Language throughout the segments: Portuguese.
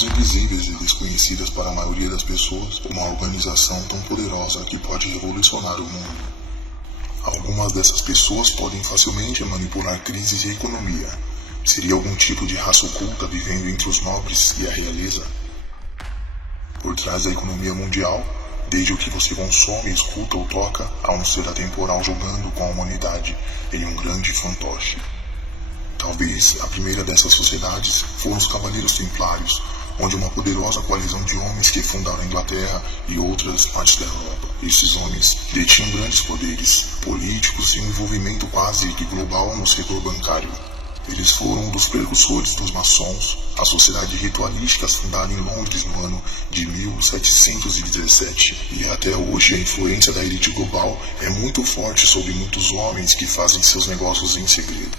mãos invisíveis e desconhecidas para a maioria das pessoas, uma organização tão poderosa que pode revolucionar o mundo. Algumas dessas pessoas podem facilmente manipular crises e economia. Seria algum tipo de raça oculta vivendo entre os nobres e a realeza? Por trás da economia mundial, desde o que você consome, escuta ou toca, há um ser atemporal jogando com a humanidade em um grande fantoche. Talvez a primeira dessas sociedades foram os Cavaleiros Templários, onde uma poderosa coalizão de homens que fundaram a Inglaterra e outras partes da Europa. Esses homens detinham grandes poderes políticos e um envolvimento quase que global no setor bancário. Eles foram um dos precursores dos maçons, a sociedade ritualística fundada em Londres no ano de 1717. E até hoje a influência da elite global é muito forte sobre muitos homens que fazem seus negócios em segredo.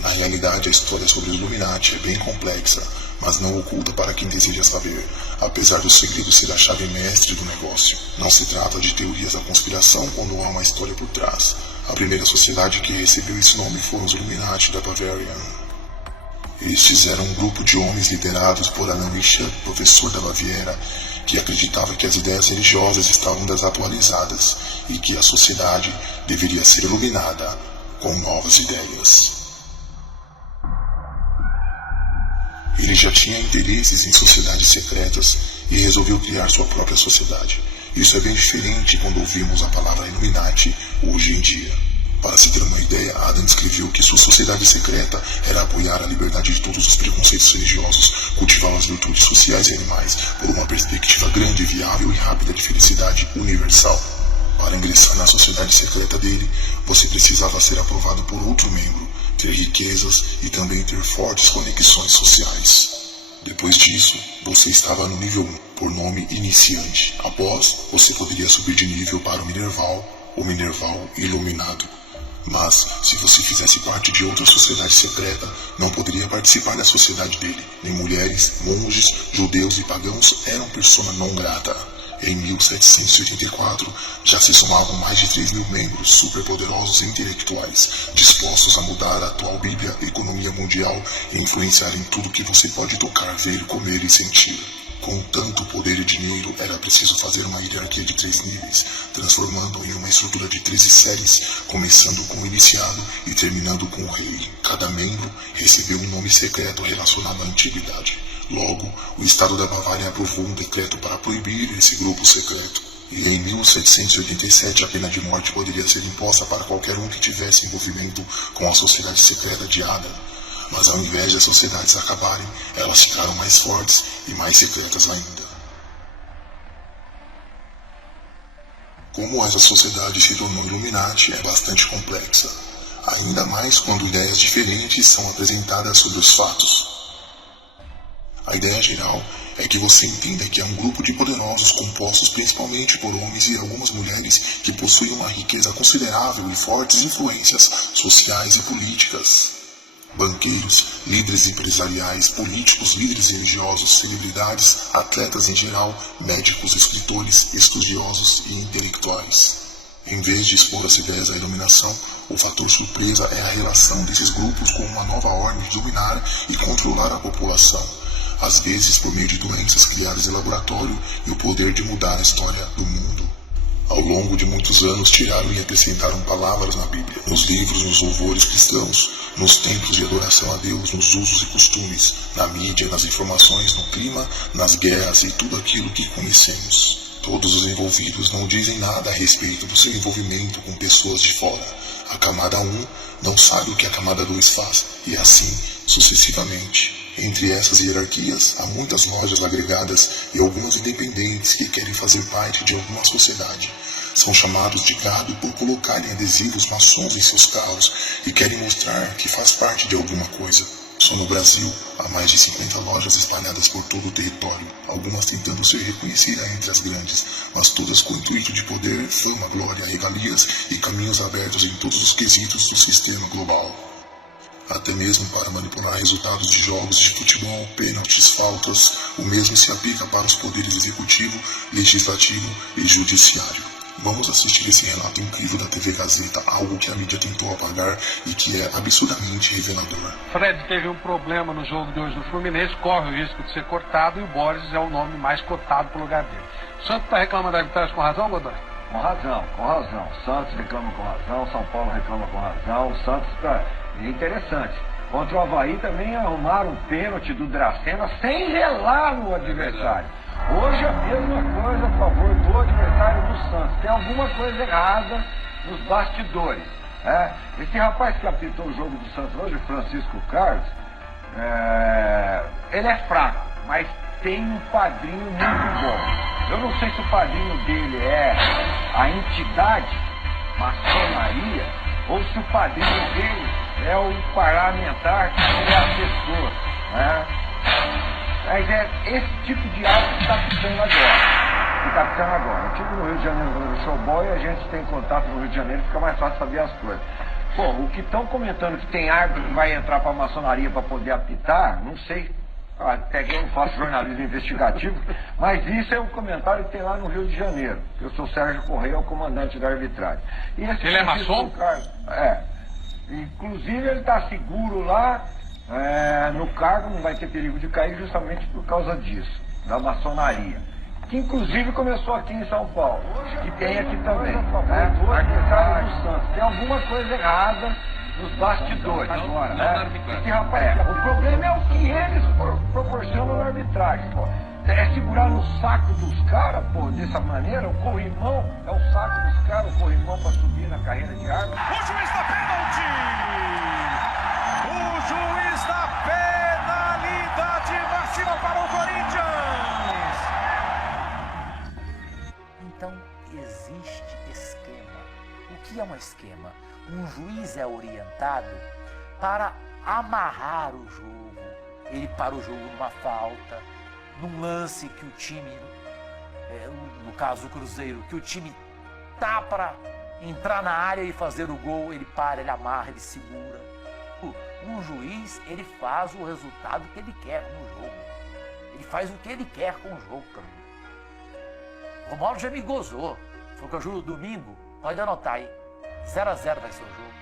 Na realidade, a história sobre os Illuminati é bem complexa, mas não oculta para quem deseja saber, apesar do segredo ser a chave mestre do negócio. Não se trata de teorias da conspiração quando há uma história por trás. A primeira sociedade que recebeu esse nome foram os Illuminati da Bavária. Estes eram um grupo de homens liderados por Alan Richard, professor da Baviera, que acreditava que as ideias religiosas estavam desatualizadas e que a sociedade deveria ser iluminada com novas ideias. Ele já tinha interesses em sociedades secretas e resolveu criar sua própria sociedade. Isso é bem diferente quando ouvimos a palavra Illuminati hoje em dia. Para se ter uma ideia, Adam escreveu que sua sociedade secreta era apoiar a liberdade de todos os preconceitos religiosos, cultivar as virtudes sociais e animais, por uma perspectiva grande, viável e rápida de felicidade universal. Para ingressar na sociedade secreta dele, você precisava ser aprovado por outro membro, ter riquezas e também ter fortes conexões sociais. Depois disso, você estava no nível 1, por nome iniciante. Após, você poderia subir de nível para o Minerval Iluminado. Mas, se você fizesse parte de outra sociedade secreta, não poderia participar da sociedade dele. Nem mulheres, monges, judeus e pagãos eram persona non grata. Em 1784, já se somavam mais de 3.000 membros superpoderosos e intelectuais, dispostos a mudar a atual Bíblia, economia mundial e influenciar em tudo que você pode tocar, ver, comer e sentir. Com tanto poder e dinheiro, era preciso fazer uma hierarquia de 3 níveis, transformando em uma estrutura de 13 séries, começando com o iniciado e terminando com o rei. Cada membro recebeu um nome secreto relacionado à antiguidade. Logo, o Estado da Bavária aprovou um decreto para proibir esse grupo secreto. E em 1787 a pena de morte poderia ser imposta para qualquer um que tivesse envolvimento com a sociedade secreta de Adam. Mas ao invés de as sociedades acabarem, elas ficaram mais fortes e mais secretas ainda. Como essa sociedade se tornou Illuminati é bastante complexa, ainda mais quando ideias diferentes são apresentadas sobre os fatos. A ideia geral é que você entenda que é um grupo de poderosos compostos principalmente por homens e algumas mulheres que possuem uma riqueza considerável e fortes influências sociais e políticas. Banqueiros, líderes empresariais, políticos, líderes religiosos, celebridades, atletas em geral, médicos, escritores, estudiosos e intelectuais. Em vez de expor as ideias à iluminação, o fator surpresa é a relação desses grupos com uma nova ordem de dominar e controlar a população, às vezes por meio de doenças criadas em laboratório e o poder de mudar a história do mundo. Ao longo de muitos anos tiraram e acrescentaram palavras na Bíblia, nos livros, nos louvores cristãos, nos templos de adoração a Deus, nos usos e costumes, na mídia, nas informações, no clima, nas guerras e tudo aquilo que conhecemos. Todos os envolvidos não dizem nada a respeito do seu envolvimento com pessoas de fora. A camada 1 não sabe o que a camada 2 faz, e assim sucessivamente. Entre essas hierarquias, há muitas lojas agregadas e algumas independentes que querem fazer parte de alguma sociedade. São chamados de gado por colocarem adesivos maçons em seus carros e querem mostrar que faz parte de alguma coisa. Só no Brasil, há mais de 50 lojas espalhadas por todo o território, algumas tentando ser reconhecidas entre as grandes, mas todas com o intuito de poder, fama, glória, regalias e caminhos abertos em todos os quesitos do sistema global. Até mesmo para manipular resultados de jogos de futebol, pênaltis, faltas, o mesmo se aplica para os poderes executivo, legislativo e judiciário. Vamos assistir esse relato incrível da TV Gazeta, algo que a mídia tentou apagar e que é absurdamente revelador. Fred teve um problema no jogo de hoje do Fluminense, corre o risco de ser cortado e o Borges é o nome mais cotado pro lugar dele. O Santos está reclamando da arbitragem com razão, Godoy? Com razão, com razão. O Santos reclama com razão, São Paulo reclama com razão. O Santos é interessante. Contra o Avaí também arrumaram um pênalti do Dracena sem relar no adversário. Hoje a mesma coisa a favor do adversário do Santos. Tem alguma coisa errada nos bastidores. Esse rapaz que apitou o jogo do Santos hoje, Francisco Carlos, ele é fraco, mas tem um padrinho muito bom. Eu não sei se o padrinho dele é a entidade maçonaria ou se o padrinho dele é o parlamentar que ele é assessor. Mas é esse tipo de algo que está apitando agora. Eu estive no Rio de Janeiro no showball e a gente tem contato no Rio de Janeiro, fica mais fácil saber as coisas. Pô, o que estão comentando que tem árbitro que vai entrar para a maçonaria para poder apitar, não sei. Até que eu não faço jornalismo investigativo, mas isso é um comentário que tem lá no Rio de Janeiro. Eu sou Sérgio Correia, o comandante da arbitragem. E ele é maçom? Inclusive ele está seguro lá no cargo, não vai ter perigo de cair justamente por causa disso, da maçonaria. Que inclusive começou aqui em São Paulo, e tem aqui também. O arbitragem do Santos. Tem alguma coisa errada nos bastidores. Esse rapaz, o problema é o que eles proporcionam na arbitragem, pô. É segurar no saco dos caras, pô, dessa maneira. O corrimão é o saco dos caras, o corrimão para subir na carreira de árbitro. O juiz da pênalti! O juiz da penalidade máxima para o Corinthians! Então, existe esquema. O que é um esquema? Um juiz é orientado para amarrar o jogo. Ele para o jogo numa falta, num lance que o time, no caso do Cruzeiro, que o time tá para entrar na área e fazer o gol, ele para, ele amarra, ele segura. Um juiz, ele faz o resultado que ele quer no jogo. Ele faz o que ele quer com o jogo também. O Romualdo já me gozou. Foi que eu juro, domingo, pode anotar aí. 0-0 vai ser o jogo,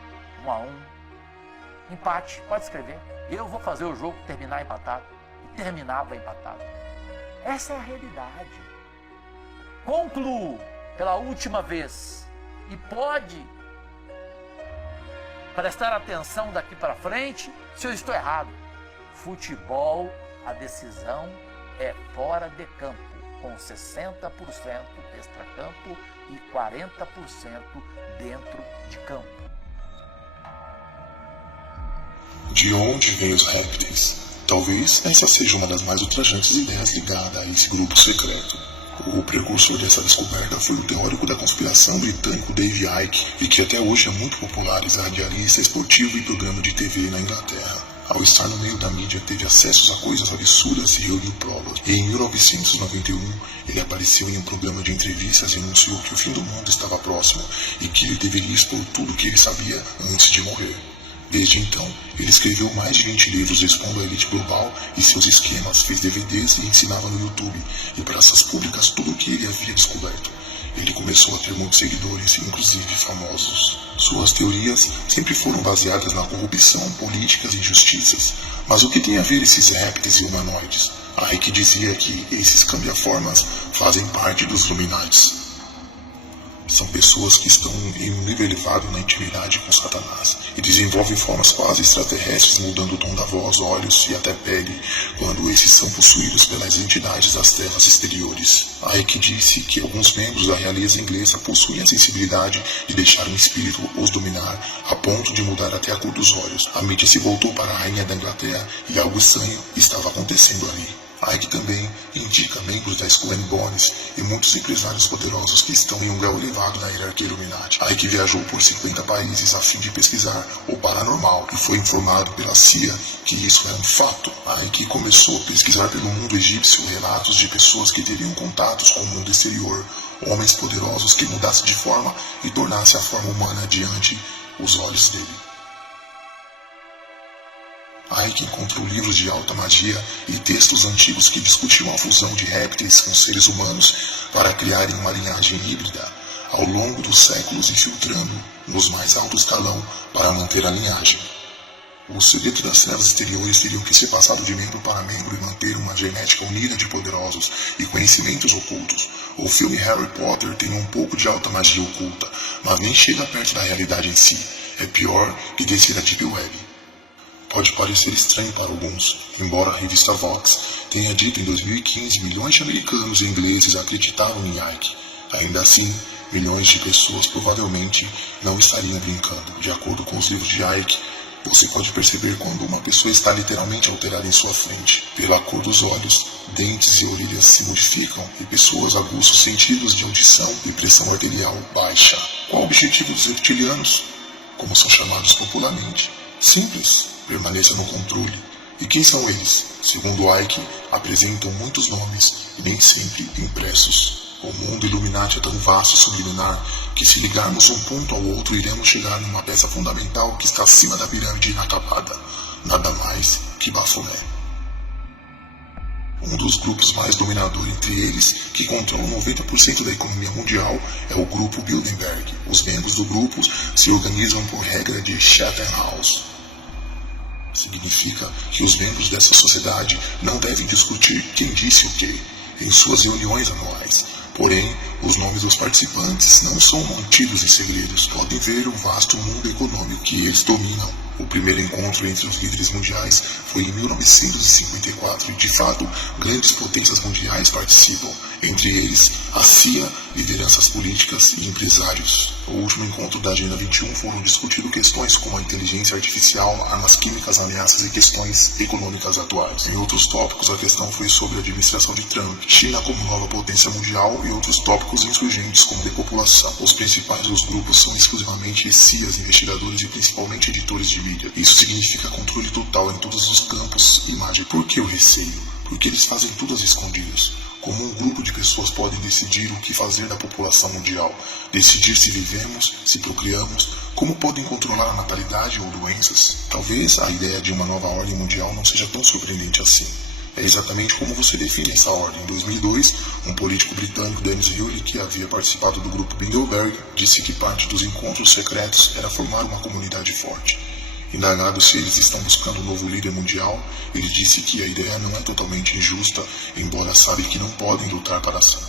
1-1, empate, pode escrever. Eu vou fazer o jogo terminar empatado, e terminava empatado. Essa é a realidade. Concluo pela última vez, e pode prestar atenção daqui para frente se eu estou errado. Futebol, a decisão é fora de campo, com 60% extracampo e 40% dentro de campo. De onde vêm os répteis? Talvez essa seja uma das mais ultrajantes ideias ligadas a esse grupo secreto. O precursor dessa descoberta foi o teórico da conspiração britânico Dave Icke, e que até hoje é muito popular, radialista esportivo e programa de TV na Inglaterra. Ao estar no meio da mídia, teve acessos a coisas absurdas e reuniu provas. E em 1991, ele apareceu em um programa de entrevistas e anunciou que o fim do mundo estava próximo e que ele deveria expor tudo o que ele sabia antes de morrer. Desde então, ele escreveu mais de 20 livros expondo a elite global e seus esquemas, fez DVDs e ensinava no YouTube e praças públicas tudo o que ele havia descoberto. Ele começou a ter muitos seguidores, inclusive famosos. Suas teorias sempre foram baseadas na corrupção, políticas e injustiças. Mas o que tem a ver esses répteis e humanoides? Icke dizia que esses cambiaformas fazem parte dos Illuminates. São pessoas que estão em um nível elevado na intimidade com Satanás e desenvolvem formas quase extraterrestres, mudando o tom da voz, olhos e até pele, quando esses são possuídos pelas entidades das terras exteriores. Icke disse que alguns membros da realeza inglesa possuem a sensibilidade de deixar um espírito os dominar, a ponto de mudar até a cor dos olhos. A mídia se voltou para a rainha da Inglaterra e algo estranho estava acontecendo ali. Icke também indica membros da Skull and Bones e muitos empresários poderosos que estão em um grau elevado na hierarquia Illuminati. Icke viajou por 50 países a fim de pesquisar o paranormal e foi informado pela CIA que isso era um fato. Icke começou a pesquisar pelo mundo egípcio relatos de pessoas que teriam contatos com o mundo exterior, homens poderosos que mudassem de forma e tornassem a forma humana diante os olhos dele. Icke encontrou livros de alta magia e textos antigos que discutiam a fusão de répteis com seres humanos para criarem uma linhagem híbrida. ao longo dos séculos infiltrando nos mais alto escalão para manter a linhagem. O segredo das trevas exteriores teriam que ser passado de membro para membro e manter uma genética unida de poderosos e conhecimentos ocultos. O filme Harry Potter tem um pouco de alta magia oculta, mas nem chega perto da realidade em si. É pior que descer a Deep Web. Pode parecer estranho para alguns, embora a revista Vox tenha dito em 2015 milhões de americanos e ingleses acreditavam em Ike. Ainda assim, milhões de pessoas provavelmente não estariam brincando. De acordo com os livros de Ike, você pode perceber quando uma pessoa está literalmente alterada em sua frente. Pela cor dos olhos, dentes e orelhas se modificam e pessoas aguçam sentidos de audição e pressão arterial baixa. Qual o objetivo dos reptilianos? Como são chamados popularmente? Simples, permaneça no controle. E quem são eles? Segundo Ike, apresentam muitos nomes e nem sempre impressos. O mundo Illuminati é tão vasto e subliminar que se ligarmos um ponto ao outro iremos chegar numa peça fundamental que está acima da pirâmide inacabada. Nada mais que Baphomet. Um dos grupos mais dominadores entre eles, que controla 90% da economia mundial, é o grupo Bilderberg. Os membros do grupo se organizam por regra de Chatham House. Significa que os membros dessa sociedade não devem discutir quem disse o quê em suas reuniões anuais. Porém, os nomes dos participantes não são mantidos em segredos. Podem ver o vasto mundo econômico que eles dominam. O primeiro encontro entre os líderes mundiais foi em 1954 e, de fato, grandes potências mundiais participam, entre eles a CIA, lideranças políticas e empresários. No último encontro da Agenda 21 foram discutidas questões como a inteligência artificial, armas químicas, ameaças e questões econômicas atuais. Em outros tópicos, a questão foi sobre a administração de Trump, China como nova potência mundial e outros tópicos insurgentes como depopulação. Os principais dos grupos são exclusivamente CIAs, investigadores e principalmente editores de mídia. Isso significa controle total em todos os campos e imagem. Por que o receio? Porque eles fazem tudo às escondidas. Como um grupo de pessoas podem decidir o que fazer da população mundial, decidir se vivemos, se procriamos, como podem controlar a natalidade ou doenças. Talvez a ideia de uma nova ordem mundial não seja tão surpreendente assim. É exatamente como você define essa ordem. Em 2002, um político britânico, Dennis Hewley, que havia participado do grupo Bilderberg, disse que parte dos encontros secretos era formar uma comunidade forte. Indagado se eles estão buscando um novo líder mundial, ele disse que a ideia não é totalmente injusta, embora sabe que não podem lutar para sempre.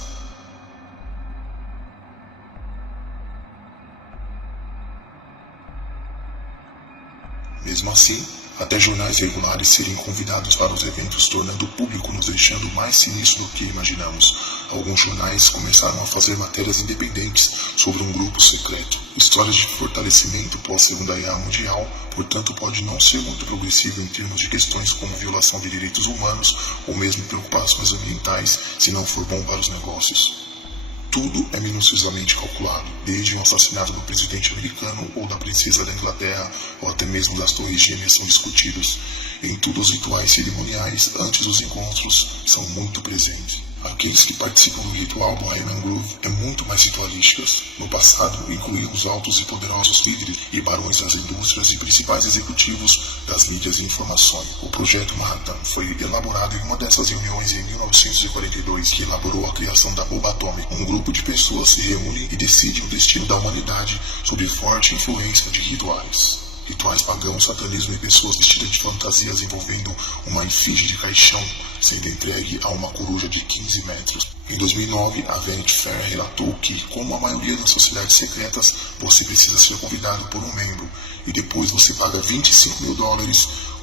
Mesmo assim, até jornais regulares serem convidados para os eventos, tornando o público nos deixando mais sinistro do que imaginamos. Alguns jornais começaram a fazer matérias independentes sobre um grupo secreto. Histórias de fortalecimento pós-Segunda Guerra Mundial, portanto pode não ser muito progressivo em termos de questões como violação de direitos humanos ou mesmo preocupações ambientais, se não for bom para os negócios. Tudo é minuciosamente calculado, desde o assassinato do presidente americano ou da princesa da Inglaterra, ou até mesmo das torres gêmeas são discutidos. Em tudo, os rituais cerimoniais antes dos encontros são muito presentes. Aqueles que participam do ritual Bohemian Grove é muito mais ritualísticas. No passado, incluíam os altos e poderosos líderes e barões das indústrias e principais executivos das mídias e informações. O Projeto Manhattan foi elaborado em uma dessas reuniões em 1942, que elaborou a criação da bomba atômica. Um grupo de pessoas se reúne e decide o destino da humanidade sob forte influência de rituais. Rituais pagãos, satanismo e pessoas vestidas de fantasias envolvendo uma efígie de caixão sendo entregue a uma coruja de 15 metros. Em 2009, a Vanity Fair relatou que, como a maioria das sociedades secretas, você precisa ser convidado por um membro e depois você paga $25 mil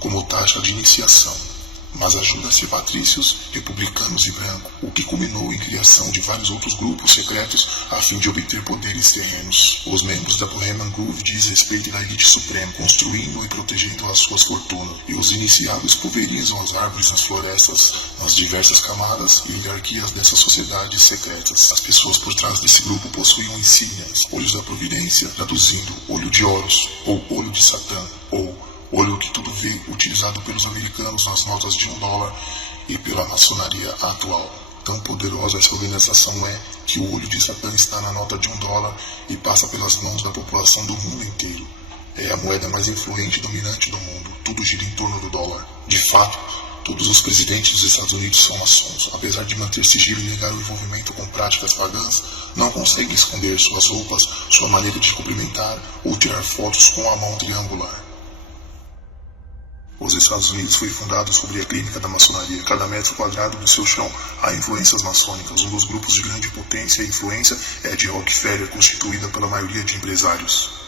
como taxa de iniciação. Mas ajuda-se patrícios, republicanos e brancos, o que culminou em criação de vários outros grupos secretos a fim de obter poderes terrenos. Os membros da Bohemian Grove diz respeito da elite suprema, construindo e protegendo as suas fortunas, e os iniciados pulverizam as árvores nas florestas, nas diversas camadas e hierarquias dessas sociedades secretas. As pessoas por trás desse grupo possuíam insígnias, olhos da providência, traduzindo olho de Horus, ou olho de Satã, ou olho que tudo vê, utilizado pelos americanos nas notas de $1 e pela maçonaria atual. Tão poderosa essa organização é que o olho de Satã está na nota de $1 e passa pelas mãos da população do mundo inteiro. É a moeda mais influente e dominante do mundo. Tudo gira em torno do dólar. De fato, Todos os presidentes dos Estados Unidos são maçons. Apesar de manter sigilo e negar o envolvimento com práticas pagãs, não conseguem esconder suas roupas, sua maneira de cumprimentar ou tirar fotos com a mão triangular. Os Estados Unidos foi fundado sobre a clínica da maçonaria. Cada metro quadrado do seu chão há influências maçônicas. Um dos grupos de grande potência e influência é de Rockefeller, constituída pela maioria de empresários.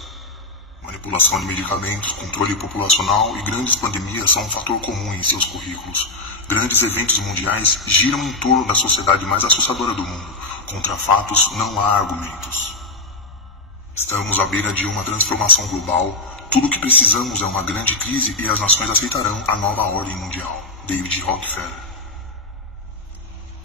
Manipulação de medicamentos, controle populacional e grandes pandemias são um fator comum em seus currículos. Grandes eventos mundiais giram em torno da sociedade mais assustadora do mundo. Contra fatos não há argumentos. Estamos à beira de uma transformação global. Tudo o que precisamos é uma grande crise e as nações aceitarão a nova ordem mundial. David Rockefeller.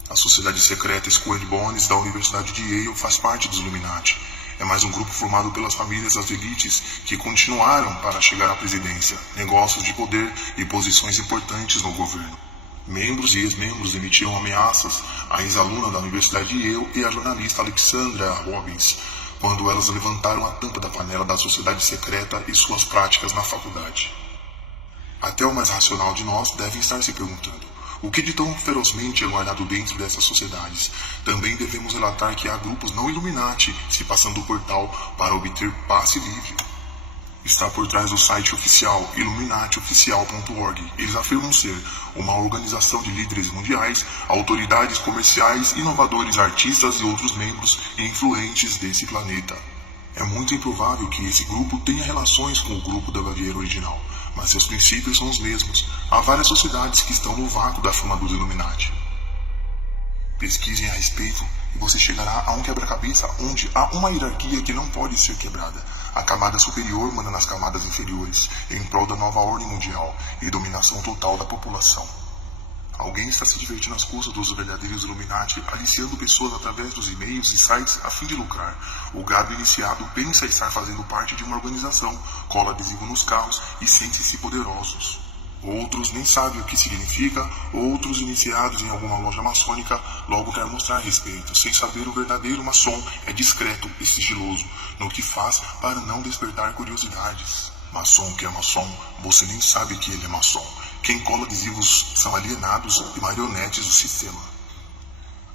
A sociedade secreta Skull and Bones da Universidade de Yale faz parte dos Illuminati. É mais um grupo formado pelas famílias das elites que continuaram para chegar à presidência, negócios de poder e posições importantes no governo. Membros e ex-membros emitiram ameaças à ex-aluna da Universidade de Yale e à jornalista Alexandra Robbins, quando elas levantaram a tampa da panela da sociedade secreta e suas práticas na faculdade. Até o mais racional de nós deve estar se perguntando: o que de tão ferozmente é guardado dentro dessas sociedades? Também devemos relatar que há grupos não Illuminati se passando o portal para obter passe livre. Está por trás do site oficial illuminatioficial.org. Eles afirmam ser uma organização de líderes mundiais, autoridades comerciais, inovadores, artistas e outros membros influentes desse planeta. É muito improvável que esse grupo tenha relações com o grupo da Baviera original, mas seus princípios são os mesmos. Há várias sociedades que estão no vácuo da fama dos Illuminati. Pesquisem a respeito e você chegará a um quebra-cabeça onde há uma hierarquia que não pode ser quebrada. A camada superior manda nas camadas inferiores, em prol da nova ordem mundial e dominação total da população. Alguém está se divertindo às custas dos verdadeiros Illuminati, aliciando pessoas através dos e-mails e sites a fim de lucrar. O gado iniciado pensa estar fazendo parte de uma organização, cola adesivo nos carros e sente-se poderosos. Outros nem sabem o que significa, outros iniciados em alguma loja maçônica logo querem mostrar respeito. Sem saber, o verdadeiro maçom é discreto e sigiloso no que faz para não despertar curiosidades. Maçom que é maçom, você nem sabe que ele é maçom. Quem cola adesivos são alienados e marionetes do sistema.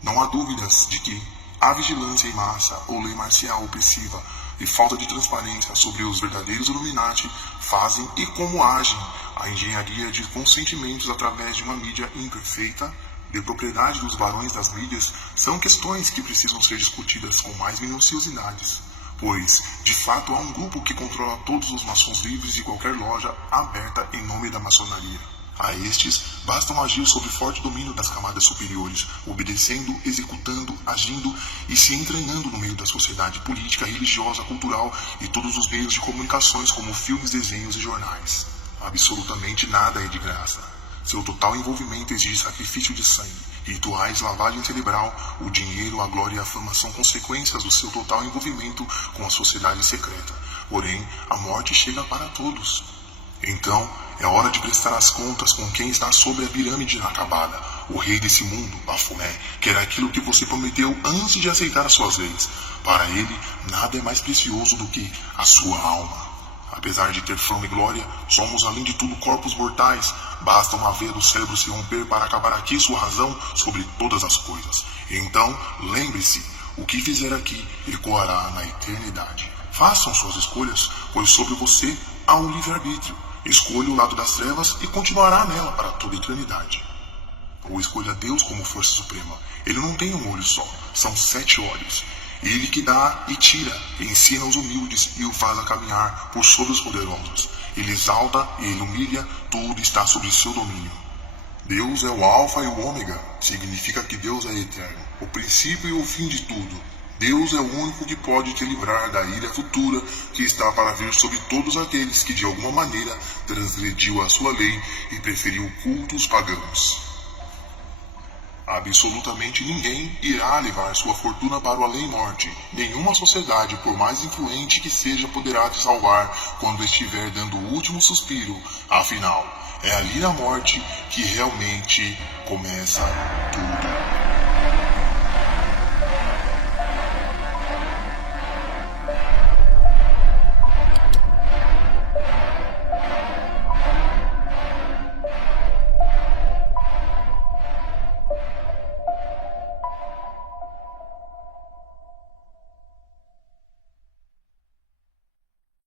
Não há dúvidas de que a vigilância em massa ou lei marcial opressiva e falta de transparência sobre os verdadeiros Illuminati fazem e como agem a engenharia de consentimentos através de uma mídia imperfeita, de propriedade dos barões das mídias, são questões que precisam ser discutidas com mais minuciosidades, pois, de fato, há um grupo que controla todos os maçons livres de qualquer loja aberta em nome da maçonaria. A estes, bastam agir sob forte domínio das camadas superiores, obedecendo, executando, agindo e se entranhando no meio da sociedade política, religiosa, cultural e todos os meios de comunicações como filmes, desenhos e jornais. Absolutamente nada é de graça. Seu total envolvimento exige sacrifício de sangue, rituais, lavagem cerebral, o dinheiro, a glória e a fama são consequências do seu total envolvimento com a sociedade secreta. Porém, a morte chega para todos. Então, é hora de prestar as contas com quem está sobre a pirâmide inacabada. O rei desse mundo, Baphomet, quer aquilo que você prometeu antes de aceitar as suas leis. Para ele, nada é mais precioso do que a sua alma. Apesar de ter fama e glória, somos além de tudo corpos mortais. Basta uma veia do cérebro se romper para acabar aqui sua razão sobre todas as coisas. Então, lembre-se, o que fizer aqui ecoará na eternidade. Façam suas escolhas, pois sobre você há um livre-arbítrio. Escolha o lado das trevas e continuará nela para toda a eternidade. Ou escolha Deus como força suprema. Ele não tem um olho só, são 7 olhos. Ele que dá e tira, ensina os humildes e o faz a caminhar por sobre os poderosos. Ele exalta e ele humilha, tudo está sob seu domínio. Deus é o alfa e o ômega, significa que Deus é eterno, o princípio e o fim de tudo. Deus é o único que pode te livrar da ira futura que está para vir sobre todos aqueles que de alguma maneira transgrediu a sua lei e preferiu cultos pagãos. Absolutamente ninguém irá levar sua fortuna para o além-morte. Nenhuma sociedade, por mais influente que seja, poderá te salvar quando estiver dando o último suspiro. Afinal, é ali na morte que realmente começa tudo.